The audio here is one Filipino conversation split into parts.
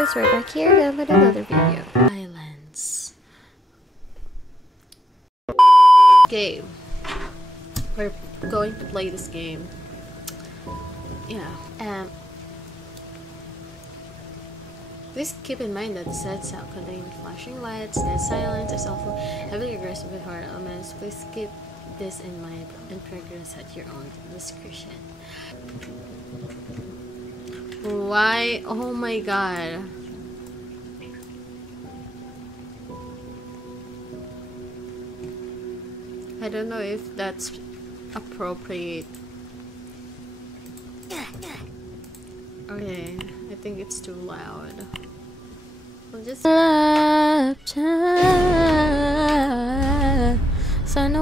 guys, we're back here again with another video. Islands. Game. We're going to play this game. Yeah. Please keep in mind that the set sound contains flashing lights, dead silence, is also heavily aggressive with horror elements. Please keep this in mind and progress at your own discretion. Why? Oh my god. I don't know if that's appropriate. Okay, I think it's too loud. We'll just sana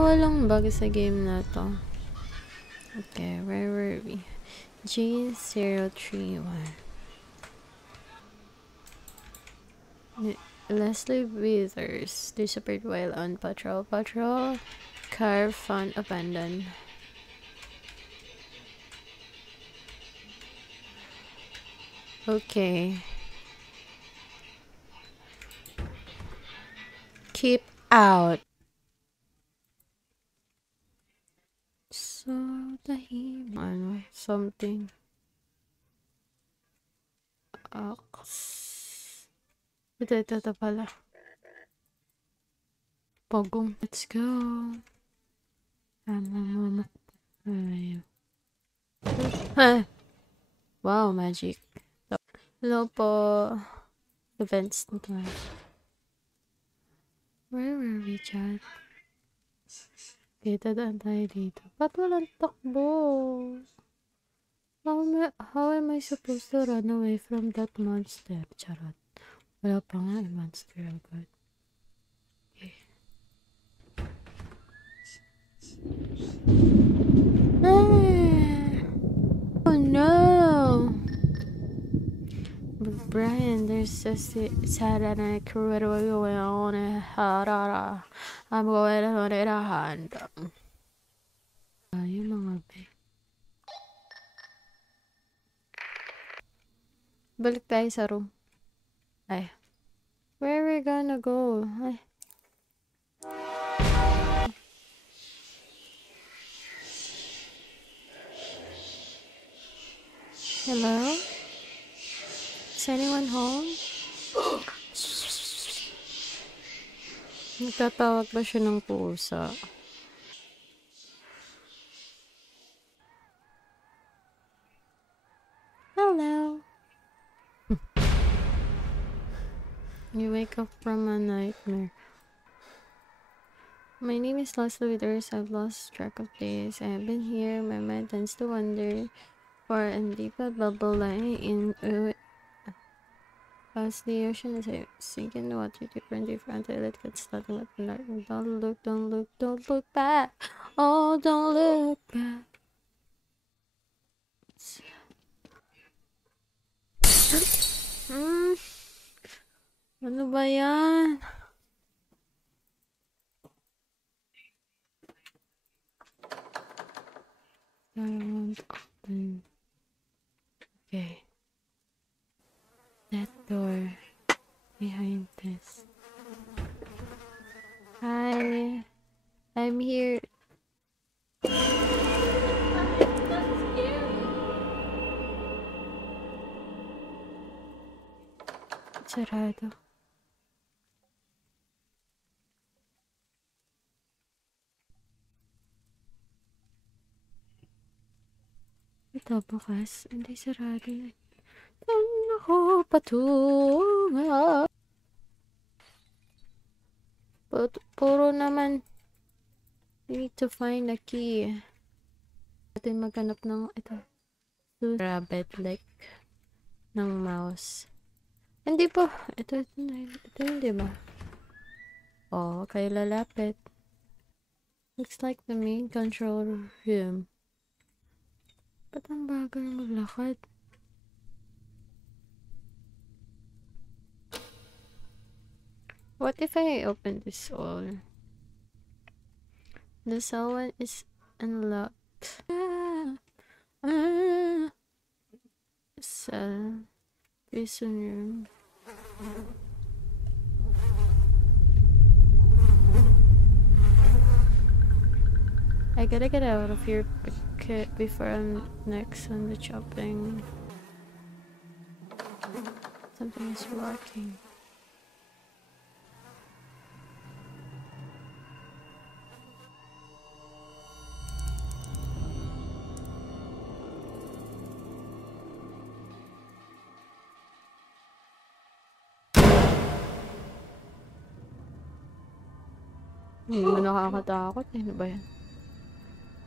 walang bug sa game na to. Okay, where were we? G031. Leslie Withers disappeared while on patrol. Car found abandoned. Okay. Keep out. So tahimik. Something. Ito pala. Pogong. Let's go. Wow, magic. Hello po. Events nito. Where were we, chat? Kita daan tayo dito. Ba't walang takbo? How am I supposed to run away from that monster? Charot. Wala pa nga yung monster agad. Okay. Oh no! Brian, there's a sad and I crew it going on. I'm going on it a hand. Yung mga be. Balik tayo sa room. Ay. Where are we gonna go? Ay. Hello? Is anyone home? Nagtatawag ba siya ng pusa? Hello? You wake up from a nightmare. My name is Leslie Withers. I've lost track of days. I have been here. My mind tends to wander far and deep, a bubble lying in past the ocean as I sink in the water deeper and deeper until it gets nothing but the dark. Don't look back. Oh, don't look back. Ano ba yan? I won't open. Okay. That door behind this. Hi. I'm here. Sarado. Ito bukas. Hindi sarado na. Saan ako patunga? Puro naman. We need to find a key. Natin maghanap ng ito. Rabbit leg ng mouse. Hindi po. Ito hindi ba? Oh, kayo lalapit. Looks like the main control room. Ba't ang bagal maglakad? What if I open this all? The cell one is unlocked. Cell. Prison room. I gotta get out of here before I'm next on the chopping. Something is working. Hindi mo nakakatakot. Ano ba yan?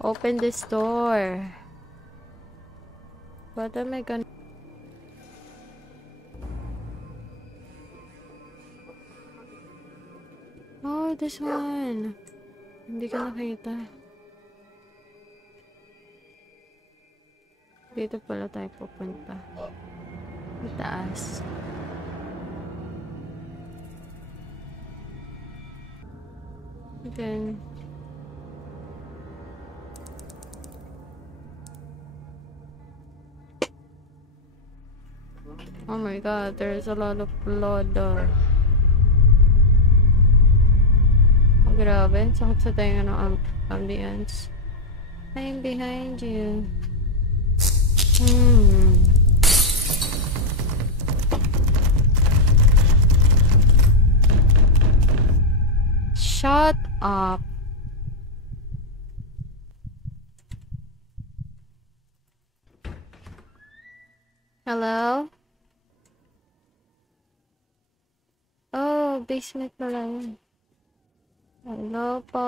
Open this door. What am I gonna... Oh, this one. Hindi ka nakita. Dito pala tayo pupunta. Itaas. Then... Oh my god, there's a lot of blood. Oh, grabe. Sakit sa tayo ng ambience. I'm behind you. Shut up. Hello? Oh, basement na lang. Hello po.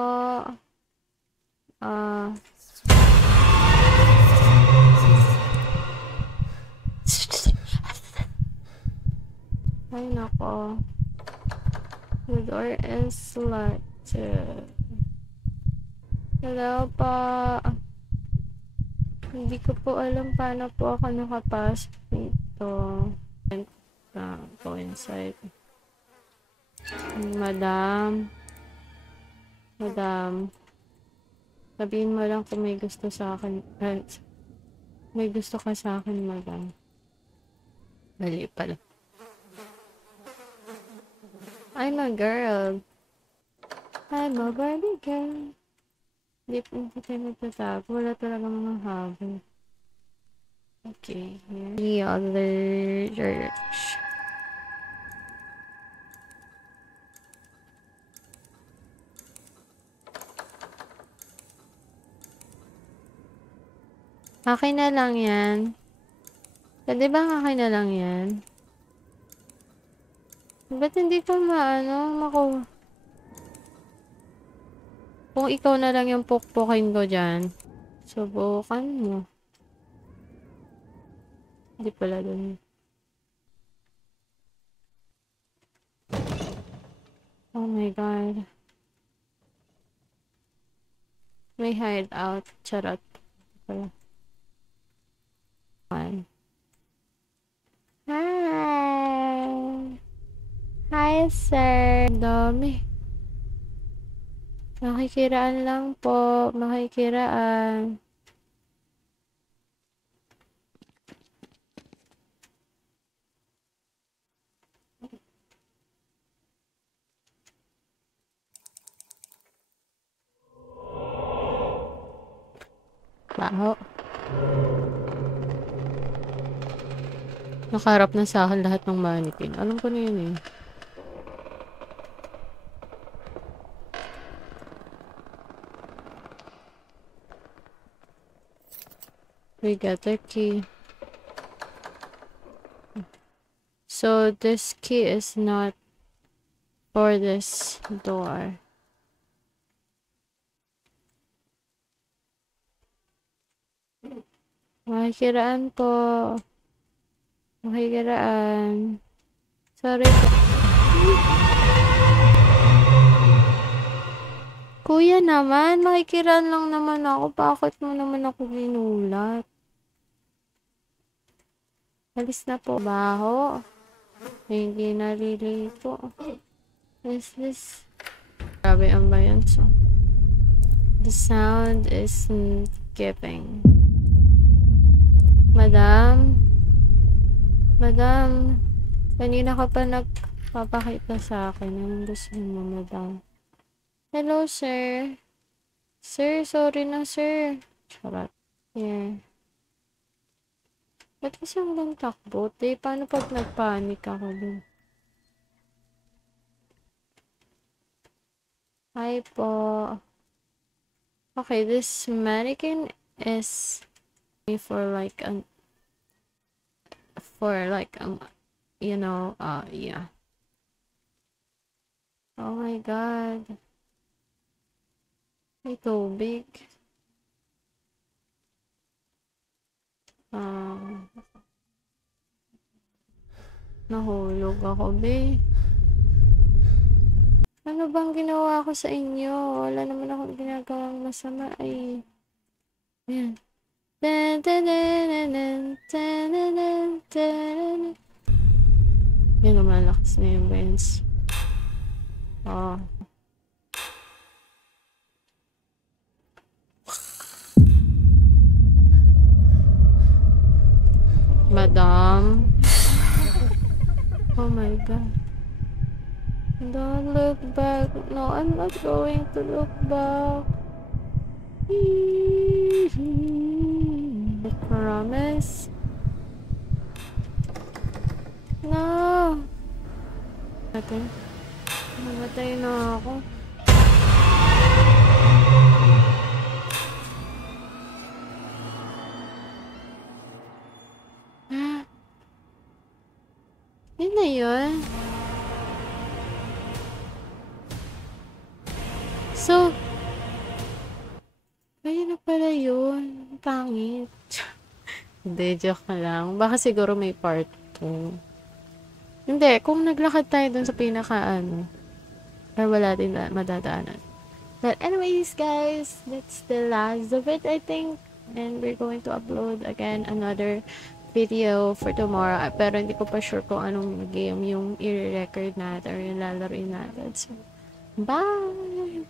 Ay, nako. The door is locked. Hello po. Hindi ko po alam paano po ako nakapasok dito. Go inside. Madam. Sabihin mo lang kung may gusto sa akin. May gusto ka sa akin, madam. Mali pala. I'm a girl. I'm a Barbie girl. Hindi tayo nagtatago. Wala talaga mga habol. Okay. Here. The other church. Akin na lang yan. Pwede bang akin na lang yan? Ba't hindi ko makuha? Kung ikaw na lang yung pukpukin ko dyan, subukan mo. Hindi pala dun. Oh my god. May hideout. Charot. Pala. Hi. Hi, sir. Dami. Makikiraan lang po. Makikiraan. Baho. Nakaharap na sa akin lahat ng mannequin. Alam ko na yun eh. We got the key. So this key is not for this door. Makikiraan po. Makikiraan. Sorry po. Kuya naman, makikiraan lang naman ako. Bakit mo naman ako ginulat? Alis na po. Baho. Hindi nalilito. Is this? Grabe ang bayan. So, the sound is skipping. Madam? Kanina ka pa nagpapakita sa akin. Anong gusto mo, madam? Hello, sir. Sir, sorry na, sir. Charot. Yeah. Ba't kasi hanggang takbo? Paano pag nagpanik ako dun? Hi po. Okay, this mannequin is for like you know, yeah. Oh my god. May tubig. Nahulog ako, be. Ano bang ginawa ko sa inyo? Wala naman akong ginagawang masama, eh. Ayan. Yan naman, lakas na yung Benz. Oh. Madam. Oh my god. Don't look back. No, I'm not going to look back. I promise. No. Namatay na ako. Yun na yun. So, ayun na pala yun. Pangit. Hindi, joke na lang. Baka siguro may part 2. Hindi, kung naglakad tayo dun sa or wala din madadaanan. But anyways, guys, that's the last of it, I think. And we're going to upload again another video for tomorrow. Pero hindi ko pa sure kung anong game yung i-record natin or yung lalaroin natin. So, bye!